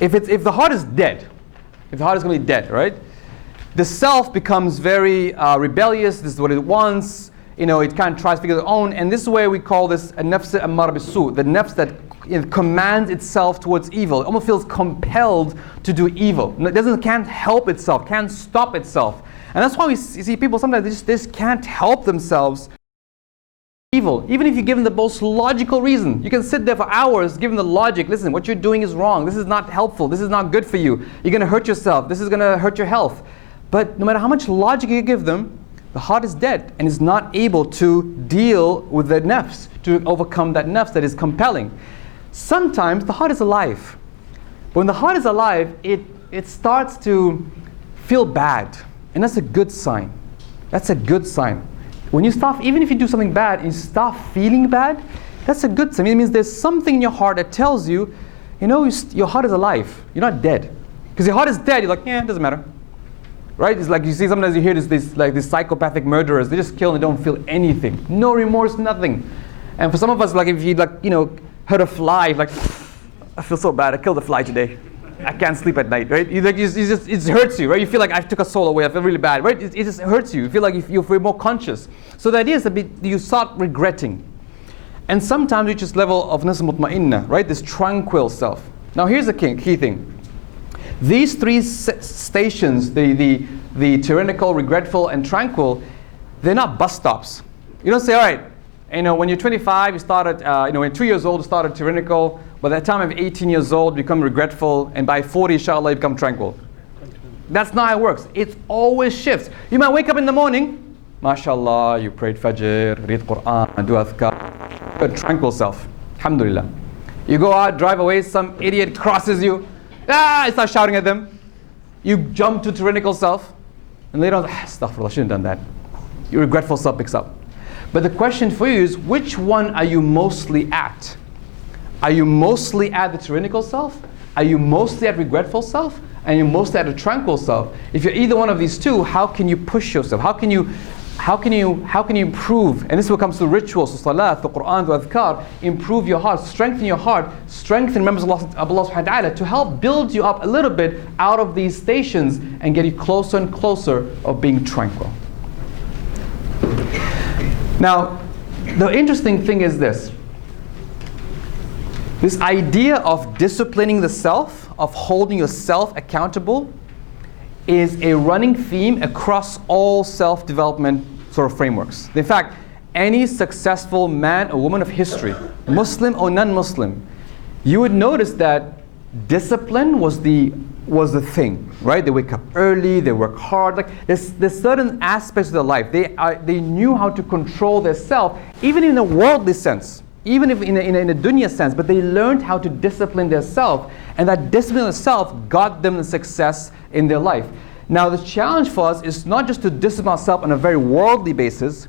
if the heart is dead, if the heart is going to be dead, right? The self becomes very rebellious. This is what it wants. It kind of tries to figure its own. And this is where we call this a nafs ammara bisu, the nafs that commands itself towards evil. It almost feels compelled to do evil. It can't help itself, can't stop itself. And that's why you see people sometimes they just can't help themselves evil. Even if you give them the most logical reason. You can sit there for hours, give them the logic. Listen, what you're doing is wrong. This is not helpful. This is not good for you. You're going to hurt yourself. This is going to hurt your health. But no matter how much logic you give them, the heart is dead and is not able to deal with the nafs, to overcome that nafs that is compelling. Sometimes the heart is alive. But when the heart is alive, it starts to feel bad. And that's a good sign. That's a good sign. When you stop, even if you do something bad and you stop feeling bad, that's a good sign. It means there's something in your heart that tells you, your heart is alive. You're not dead. Because your heart is dead, you're like, it doesn't matter. Right? It's like you see sometimes you hear these psychopathic murderers, they just kill and they don't feel anything. No remorse, nothing. And for some of us, like if you hurt a fly, like, I feel so bad, I killed a fly today. I can't sleep at night, right? It just hurts you, right? You feel like I took a soul away, I feel really bad, right? It just hurts you. You feel like you feel more conscious. So the idea is that you start regretting. And sometimes you reach this level of nafs mutma'inna, right? This tranquil self. Now here's the key thing. These three stations, the tyrannical, regretful, and tranquil, they're not bus stops. You don't say, all right, when you're 25, you started, when 2 years old, you started tyrannical. By the time of 18 years old, you become regretful. And by 40, inshallah, you become tranquil. That's not how it works. It always shifts. You might wake up in the morning, mashallah, you prayed fajr, read Quran, do adhkar. A tranquil self. Alhamdulillah. You go out, drive away, some idiot crosses you. You start shouting at them. You jump to tyrannical self. And later on, astaghfirullah, shouldn't have done that. Your regretful self picks up. But the question for you is, which one are you mostly at? Are you mostly at the tyrannical self? Are you mostly at regretful self? Are you mostly at a tranquil self? If you're either one of these two, how can you push yourself? How can you improve? And this is what comes to rituals, to salat, to Quran, to adhkar. Improve your heart, strengthen your heart, strengthen members of Allah subhanahu wa ta'ala to help build you up a little bit out of these stations and get you closer and closer of being tranquil. Now, the interesting thing is this idea of disciplining the self, of holding yourself accountable, is a running theme across all self-development sort of frameworks. In fact, any successful man or woman of history, Muslim or non-Muslim, you would notice that discipline was the thing, right? They wake up early, they work hard. Like there's certain aspects of their life. They knew how to control their self, even in a worldly sense, even if in a dunya sense, but they learned how to discipline their self, and that discipline of self got them the success in their life. Now the challenge for us is not just to discipline ourselves on a very worldly basis,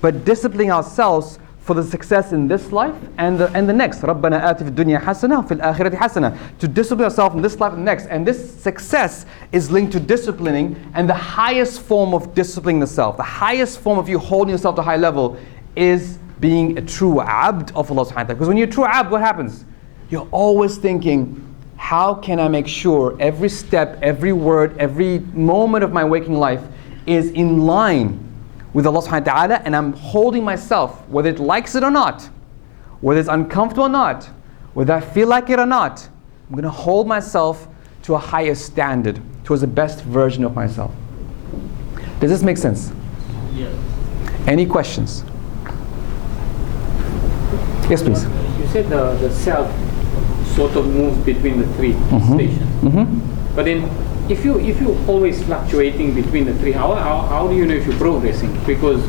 but disciplining ourselves for the success in this life and the next. رَبَّنَا آتِ فِي الدُّنْيَا حَسَنَةً وَفِي الْآخِرَةِ حَسَنَةً. To discipline ourselves in this life and the next. And this success is linked to disciplining, and the highest form of disciplining the self, the highest form of you holding yourself to a high level, is being a true abd of Allah subhanahu wa ta'ala. Because when you're a true abd, what happens? You're always thinking, how can I make sure every step, every word, every moment of my waking life is in line with Allah subhanahu wa ta'ala, and I'm holding myself, whether it likes it or not, whether it's uncomfortable or not, whether I feel like it or not, I'm going to hold myself to a higher standard, towards the best version of myself. Does this make sense? Yes. Any questions? Yes, please. You said the self sort of moves between the three stations. But then if you always fluctuating between the three, how do you know if you're progressing? Because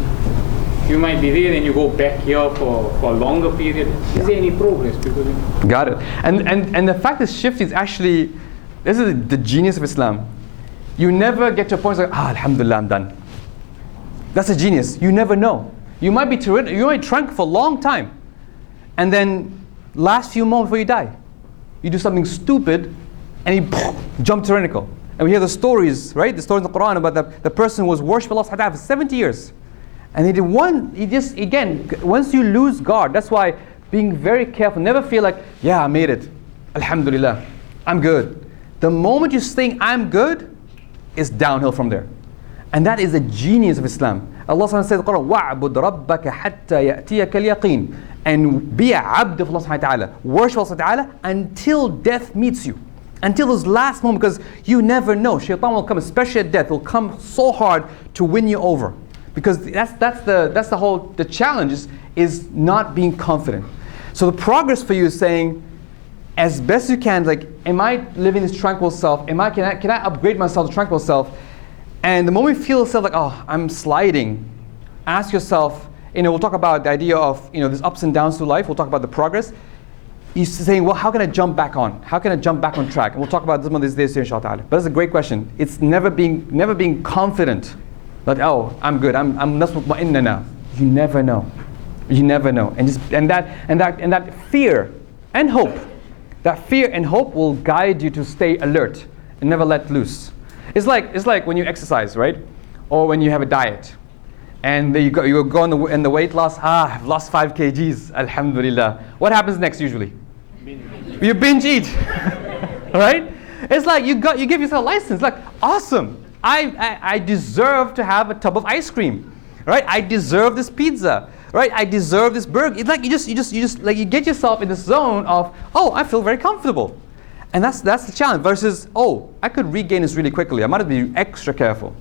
you might be there and you go back here for a longer period. Is there any progress? Because got it. And the fact that shift is actually, this is the genius of Islam. You never get to a point like, alhamdulillah, I'm done. That's a genius. You never know. You might be drunk for a long time, and then last few moments before you die, you do something stupid and you jump tyrannical. And we hear the stories, right? The stories in the Quran about the person who was worshipping Allah subhanahu wa ta'ala for 70 years. And again, once you lose guard, that's why being very careful, never feel like, yeah, I made it, alhamdulillah. I'm good. The moment you think I'm good, it's downhill from there. And that is the genius of Islam. Allah says in the Quran, وَعْبُدْ رَبَّكَ حَتَّى يَأْتِيَكَ الْيَقِينَ. And be a abd of Allah subhanahu wa ta'ala. Worship Allah subhanahu wa ta'ala until death meets you. Until those last moments, because you never know. Shaitan will come, especially at death, will come so hard to win you over. Because that's the whole, the challenge is not being confident. So the progress for you is saying, as best you can, like, am I living this tranquil self? Can I upgrade myself to tranquil self? And the moment you feel yourself like, oh, I'm sliding, ask yourself, we'll talk about the idea of, there's ups and downs to life. We'll talk about the progress. You're saying, well, how can I jump back on? How can I jump back on track? And we'll talk about this one of these days here, inshallah. But that's a great question. It's never being confident that, oh, I'm good. I'm nasmutma'inna now. You never know. You never know. And that fear and hope, that fear and hope will guide you to stay alert and never let loose. It's like when you exercise, right? Or when you have a diet. And you go on the weight loss. I've lost 5 kgs, alhamdulillah. What happens next usually? You binge eat, right? It's like you give yourself a license. Like, awesome, I deserve to have a tub of ice cream, right? I deserve this pizza, right? I deserve this burger. It's like you just like you get yourself in the zone of, oh, I feel very comfortable, and that's the challenge. Versus, oh, I could regain this really quickly. I might be extra careful.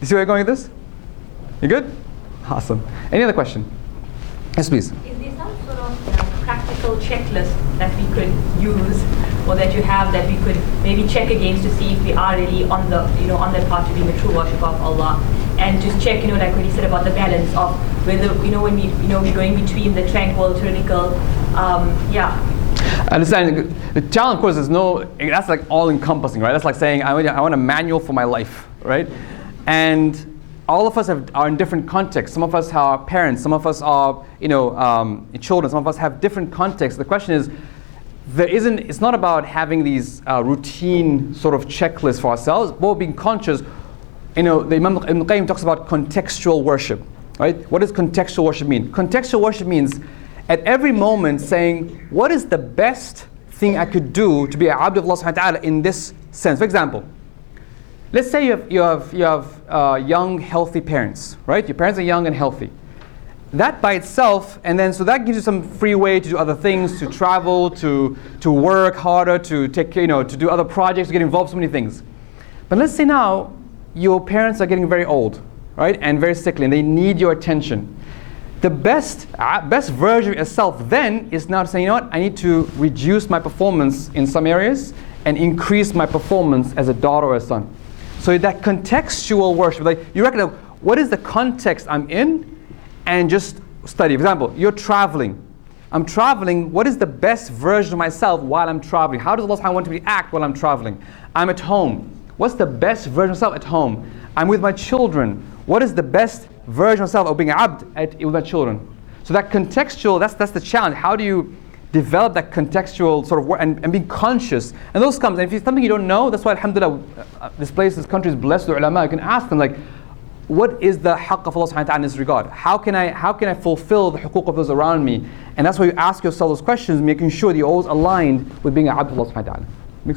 You see where you're going with this? You good? Awesome. Any other question? Yes, please. Is there some sort of practical checklist that we could use, or that you have that we could maybe check against to see if we are really on the on that path to being a true worshipper of Allah, and just check like what you said about the balance of whether when we're going between the tranquil, tyrannical, yeah. Understand, the challenge, of course, is that's like all-encompassing, right? That's like saying, I want a manual for my life, right? And all of us are in different contexts. Some of us are parents, some of us are children, some of us have different contexts. The question is, it's not about having these routine sort of checklists for ourselves, but being conscious. The Imam Ibn Qayyim talks about contextual worship, right? What does contextual worship mean? Contextual worship means at every moment saying, what is the best thing I could do to be a abd of Allah subhanahu wa ta'ala in this sense? For example, let's say you have young, healthy parents, right? Your parents are young and healthy. That by itself, so that gives you some free way to do other things, to travel, to work harder, to to do other projects, to get involved in so many things. But let's say now your parents are getting very old, right, and very sickly, and they need your attention. The best version of yourself then is now to say, I need to reduce my performance in some areas and increase my performance as a daughter or a son. So that contextual worship, like you recognize what is the context I'm in, and just study. For example, you're traveling. I'm traveling. What is the best version of myself while I'm traveling? How does Allah subhanahu wa ta'ala want me to act while I'm traveling? I'm at home. What's the best version of myself at home? I'm with my children. What is the best version of myself of being abd with my children? So that contextual, that's the challenge. How do you develop that contextual sort of work and being conscious? And those comes, and if it's something you don't know, that's why alhamdulillah, this country is blessed with ulama. You can ask them, like, what is the haqq of Allah subhanahu wa ta'ala in this regard? How can I fulfill the huquq of those around me? And that's why you ask yourself those questions, making sure that you're always aligned with being an abd of Allah subhanahu wa ta'ala.